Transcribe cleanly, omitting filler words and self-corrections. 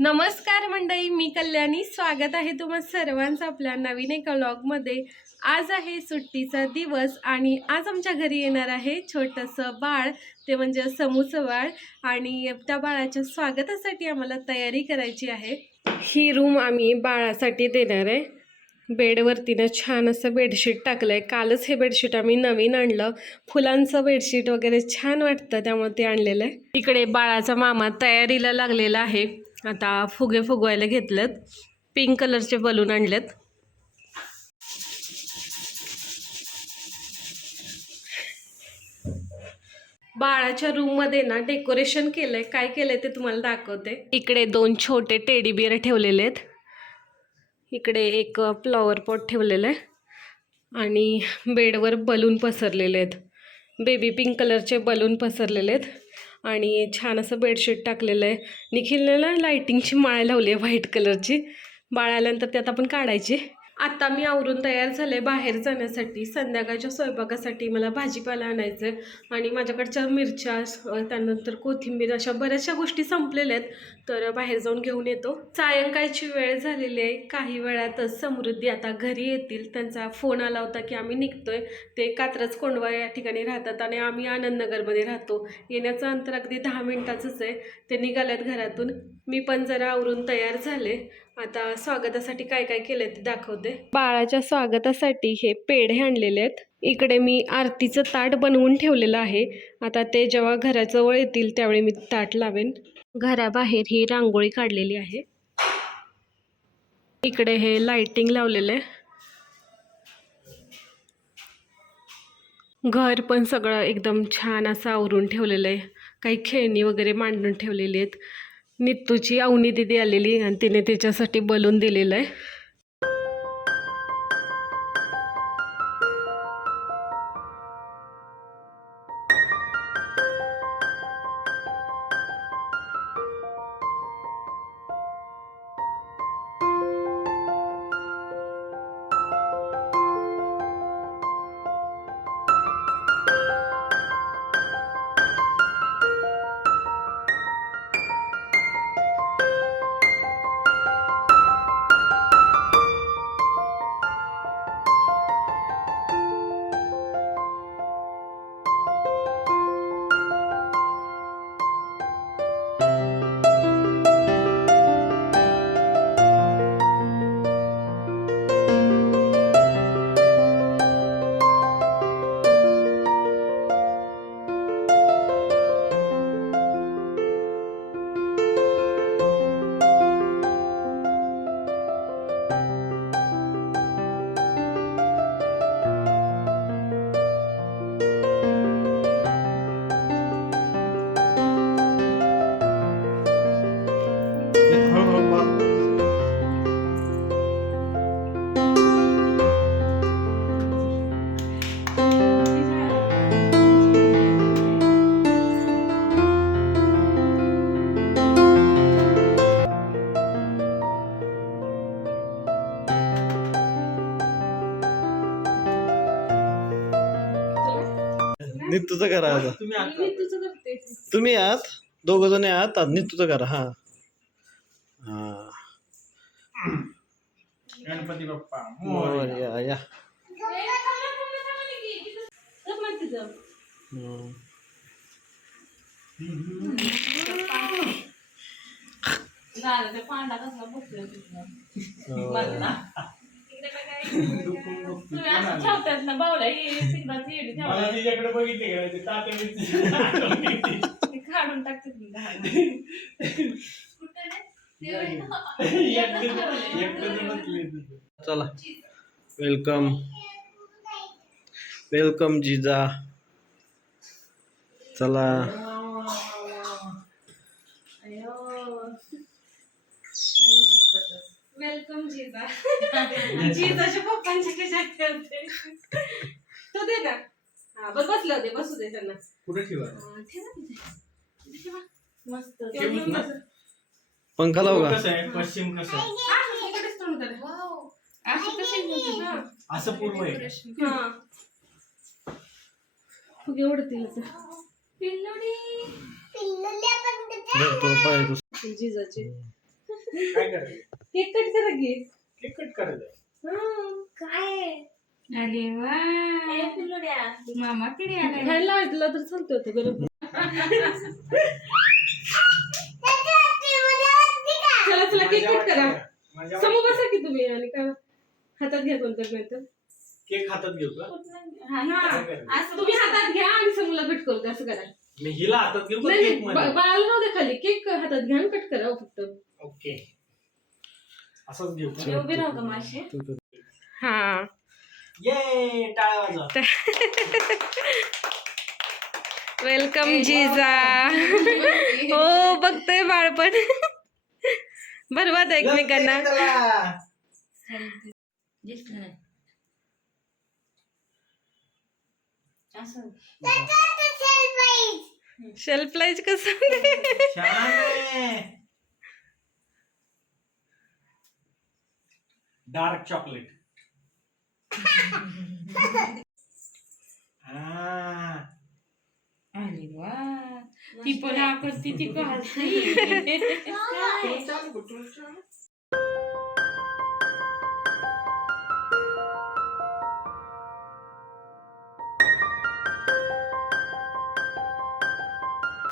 नमस्कार मंडळी, मी कल्याणी. स्वागत आहे तुम्हा सर्वांचं आपल्या नवीन एका व्लॉगमध्ये. आज आहे सुट्टीचा दिवस आणि आज आमच्या घरी येणार आहे छोटंसं बाळ, ते म्हणजे समूचं बाळ. आणि त्या बाळाच्या स्वागतासाठी आम्हाला तयारी करायची आहे. ही रूम आम्ही बाळासाठी देणार आहे. बेडवरतीनं छान असं बेडशीट टाकलं आहे. कालच हे बेडशीट आम्ही नवीन आणलं. फुलांचं बेडशीट वगैरे छान वाटतं, त्यामुळे ते आणलेलं आहे. इकडे बाळाचा मामा तयारीला लागलेला आहे. आता फुगे फुगवायला घेतलेत. पिंक कलरचे बलून आणलेत. बाळाच्या रूम मध्ये ना डेकोरेशन केलंय. काय केलंय ते तुम्हाला दाखवते. इकडे 2 छोटे टेडी बिअर ठेवलेले आहेत. इकडे एक फ्लॉवर पॉट ठेवलेलं आहे आणि बेडवर बलून पसरलेले आहेत. बेबी पिंक कलरचे बलून पसरलेले आहेत आणि छान असं बेडशीट टाकलेलं आहे. निखिलला लाइटिंगची माळ लावली आहे व्हाईट कलरची. बाळ आल्यानंतर त्यात आपण काढायची. आता मी आवरून तयार झाले बाहेर जाण्यासाठी. संध्याकाळच्या स्वयंपाकासाठी मला भाजीपाला आणायचं आहे आणि माझ्याकडच्या मिरच्या, त्यानंतर कोथिंबीर, अशा बऱ्याचशा गोष्टी संपलेल्या आहेत. तर बाहेर जाऊन घेऊन येतो. सायंकाळची वेळ झालेली आहे. काही वेळातच समृद्धी आता घरी येतील. त्यांचा फोन आला होता की आम्ही निघतोय. ते कात्रज कोंडवा या ठिकाणी राहतात आणि आम्ही आनंदनगरमध्ये राहतो. येण्याचं अंतर अगदी 10 मिनिटाचंच आहे. ते निघालेत घरातून. मी पण जरा आवरून तयार झाले. आता स्वागतासाठी काय काय केलंय ते दाखवते. बाळाच्या स्वागतासाठी हे पेढे आणलेले आहेत. इकडे मी आरतीचं ताट बनवून ठेवलेलं आहे. आता ते जेव्हा घराजवळ येतील त्यावेळी मी ताट लावेन. घराबाहेर ही रांगोळी काढलेली आहे. इकडे हे लाइटिंग लावलेलं आहे. घर पण सगळं एकदम छान असं आवरून ठेवलेलं आहे. काही खेळणी वगैरे मांडून ठेवलेली आहेत. नित्तूची अवनी दिदी आलेली आणि तिने त्याच्यासाठी बलून दिलेलं आहे. नित्तूचं करा आता. तुम्ही आहात दोघ जण आहात. नित्तूचं करा. हा हा. गणपती बाप्पा मोरया. या. मला तिच्याकडे बघितले का काढून टाकते. चला. वेलकम वेलकम जिजा. चला. वेलकम जिजा. जिजाच्या पप्पांच्या खिशात ठेवते. तो दे ना. हा बसले होते, बसू दे त्यांना. कुठे ठेवा ठेवा. मस्त पंखा लावू का? कसं आहे पश्चिम कसं असं पूर्व आहे. जिजाचे काय करायचं केक कट करा की. केक कट करायचं अरे वा मामाकडे आलाय. खायला वाटलं तर चालतं होतं गरम. चला चला केक कट करा. माझ्या समोर बसा की तुम्ही आणि काय हातात घ्या कोणतं नाही तर. केक हातात घेऊ का तुम्ही हातात घ्या आणि समोरला कट करू द्या, असं करा. मी हिला हातात घेऊ का नाही केक नाही, मध्ये बाळाला राहू द्या खाली. केक हातात घ्या आणि कट करा फक्त. ओके असंच घेऊ का उभी राहू का माशी? हा ये टाळ्या वाजवा वेलकम जिजा. हो बघतोय बाळपण. बरबाद एकमेकांना. दिसलं नाही. असं शेल्फ लाईज कसं. डार्क चॉकलेट अरे वा ती पण करती ती का हसली.